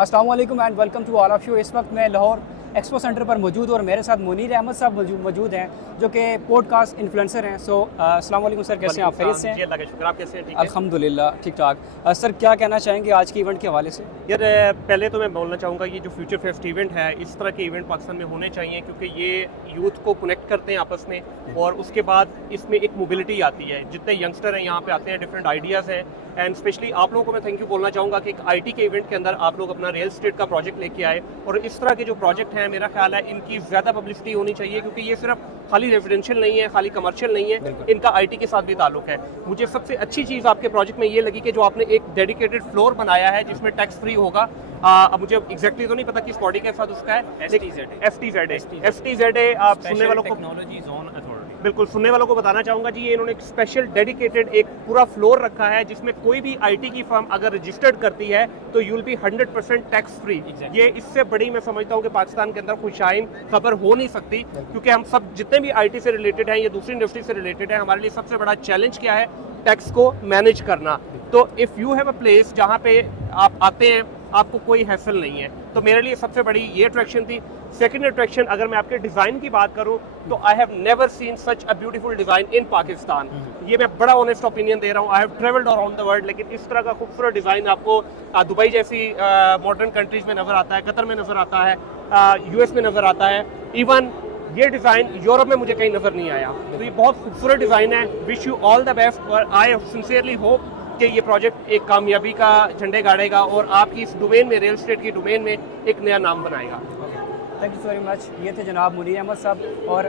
अस्सलाम वालेकुम and welcome to all of show. इस वक्त मैं लाहौर एक्सपो सेंटर पर मौजूद हूँ और मेरे साथ मुनीर अहमद साहब मौजूद हैं जो कि पॉडकास्ट इन्फ्लुएंसर हैं। सो अस्सलाम वालेकुम सर, कैसे हैं आप? खैरियत से हैं? जी अल्लाह का शुक्र, आप कैसे हैं? ठीक है अल्हम्दुलिल्लाह ठीक ठाक। सर क्या कहना चाहेंगे आज के इवेंट के हवाले से? यार, पहले तो मैं बोलना चाहूँगा ये जो फ्यूचर फेस्ट इवेंट है, इस तरह के इवेंट पाकिस्तान में होने चाहिए क्योंकि ये यूथ को कनेक्ट करते हैं आपस में और उसके बाद इसमें एक मोबिलिटी आती है। जितने यंगस्टर हैं यहाँ पे आते हैं, डिफरेंट आइडियाज़ हैं एंड स्पेशली आप लोगों को मैं थैंक यू बोलना चाहूँगा कि एक आईटी के इवेंट के अंदर आप लोग अपना रियल एस्टेट का प्रोजेक्ट लेके आए और इस तरह के जो प्रोजेक्ट हैं मेरा ख्याल है इनकी ज़्यादा पब्लिसिटी होनी चाहिए क्योंकि ये सिर्फ खाली रेजिडेंशियल नहीं है, खाली कमर्शियल नहीं है, इनका आईटी के साथ भी ताल्लुक है। मुझे सबसे अच्छी चीज़ आपके प्रोजेक्ट में ये लगी कि जो आपने एक डेडिकेटेड फ्लोर बनाया है जिसमें टैक्स फ्री होगा। अब मुझे एग्जैक्टली तो नहीं पता किस बॉडी के साथ उसका है, FTZA आप सुनने वालों को टेक्नोलॉजी जोन अथॉरिटी बिल्कुल सुनने वालों को बताना चाहूँगा जी, ये इन्होंने एक स्पेशल डेडिकेटेड एक पूरा फ्लोर रखा है जिसमें कोई भी आईटी की फर्म अगर रजिस्टर्ड करती है तो you will be 100% tax free. ये इससे बड़ी मैं समझता हूँ कि पाकिस्तान के अंदर खुशाइन खबर हो नहीं सकती क्योंकि हम सब जितने भी आईटी से रिलेटेड हैं या दूसरी इंडस्ट्री से रिलेटेड है, हमारे लिए सबसे बड़ा चैलेंज क्या है? टैक्स को मैनेज करना। तो if you have a place जहाँ पे आप आते हैं आपको कोई हैसल नहीं है, तो मेरे लिए सबसे बड़ी ये अट्रैक्शन थी। सेकंड अट्रैक्शन अगर मैं आपके डिज़ाइन की बात करूं तो I have never seen such a beautiful design in Pakistan. ये मैं बड़ा ऑनेस्ट ओपिनियन दे रहा हूं। I have travelled around the world, लेकिन इस तरह का खूबसूरत डिज़ाइन आपको दुबई जैसी मॉडर्न कंट्रीज में नज़र आता है, कतर में नज़र आता है, US में नज़र आता है, इवन ये डिज़ाइन यूरोप में मुझे कहीं नज़र नहीं आया। तो ये बहुत खूबसूरत डिज़ाइन है। Wish you all the best और आई सिंसियरली होप कि ये प्रोजेक्ट एक कामयाबी का झंडे गाड़ेगा और आपकी इस डोमेन में, रियल एस्टेट की डोमेन में एक नया नाम बनाएगा। Thank you very much. ये थे जनाब मुनीर अहमद साहब और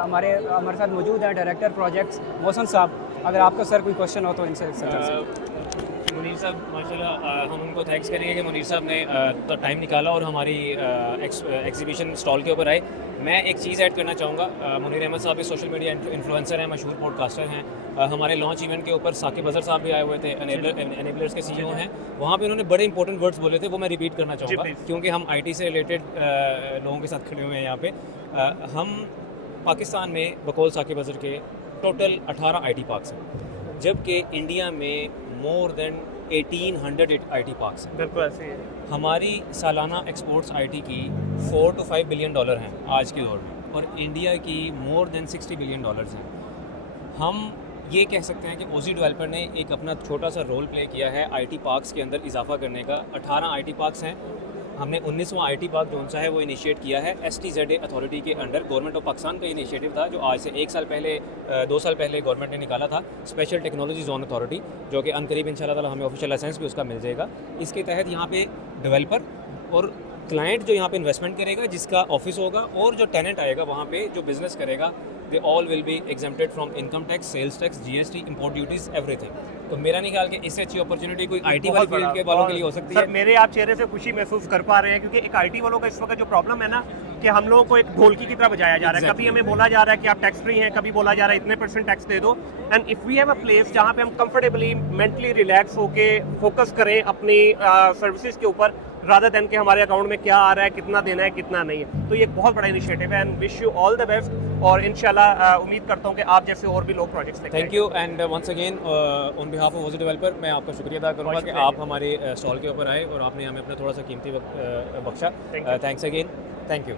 हमारे साथ मौजूद हैं डायरेक्टर प्रोजेक्ट्स मोहसन साहब। अगर आपका सर कोई क्वेश्चन हो तो इनसे मुनीर साहब माशाल्लाह हम उनको थैंक्स करेंगे कि मुनीर साहब ने तो टाइम निकाला और हमारी एग्जीबिशन स्टॉल के ऊपर आए। मैं एक चीज़ ऐड करना चाहूँगा, मुनीर अहमद साहब भी सोशल मीडिया इन्फ्लुएंसर हैं, मशहूर पॉडकास्टर हैं। हमारे लॉन्च इवेंट के ऊपर साकिब अजहर साहब भी आए हुए थे, एनेबलर्स के CEO हैं। वहाँ पे उन्होंने बड़े इंपॉर्टेंट वर्ड्स बोले थे, वो मैं रिपीट करना चाहूँगा क्योंकि हम IT से रिलेटेड लोगों के साथ खड़े हुए हैं यहाँ पे। हम पाकिस्तान में बकौल साकिब अजहर के टोटल 18 IT पार्क्स हैं, जबकि इंडिया में मोर देन 1800 IT पार्क्स हैं। बिल्कुल ऐसे है। हमारी सालाना एक्सपोर्ट्स IT की $4 to $5 बिलियन हैं आज के दौर में और इंडिया की मोर देन $60 बिलियन हैं। हम ये कह सकते हैं कि ओजी डेवलपर ने एक अपना छोटा सा रोल प्ले किया है IT पार्क्स के अंदर इजाफा करने का। 18 IT पार्क्स हैं। हमने 19वां IT पार्क जो सा है वो इनिशिएट किया है STZA अथॉरिटी के अंडर। गवर्नमेंट ऑफ पाकिस्तान का इनिशिएटिव था जो आज से 2 साल पहले गवर्नमेंट ने निकाला था, स्पेशल टेक्नोलॉजी जोन अथॉरिटी, जो कि अनकरीब इंशाल्लाह ताला हमें ऑफिशियल लाइसेंस भी उसका मिल जाएगा। इसके तहत यहाँ पे डेवलपर और क्लाइंट जो यहाँ पे इन्वेस्टमेंट करेगा, जिसका ऑफिस होगा, और जो टेनेंट आएगा वहाँ पे जो बिजनेस करेगा, they all will be exempted from income tax, sales tax, GST, import duties, everything. तो मेरा नहीं ख्याल कि इससे अच्छी अपॉर्चुनिटी कोई IT वाली फील्ड के वालों के लिए हो सकती है। मेरे आप चेहरे से खुशी महसूस कर पा रहे हैं क्योंकि एक IT वालों का इस वक्त जो प्रॉब्लम है ना कि हम लोगों को एक ढोलकी की तरह बजाया जा रहा है। कभी हमें बोला जा रहा है कि आप टैक्स फ्री हैं, कभी बोला जा रहा है इतने % टैक्स दे दो। And if we have a place जहाँ पे हम कंफर्टेबली मेंटली रिलैक्स होके फोकस करें अपनी सर्विसेज के ऊपर, रादर देन कि हमारे अकाउंट में क्या आ रहा है, कितना देना है, कितना नहीं है। तो ये एक बहुत बड़ा इनिशिएटिव है and wish you all the best और इंशाल्लाह उम्मीद करता हूँ कि आप जैसे और भी लोग प्रोजेक्ट्स लेकर। Thank you and once again on behalf of OG developer मैं आपका शुक्रिया अदा करूँगा कि आप हमारे स्टॉल के ऊपर आए और आपने हमें अपना थोड़ा सा कीमती वक्त बख्शा। Thanks again, thank you.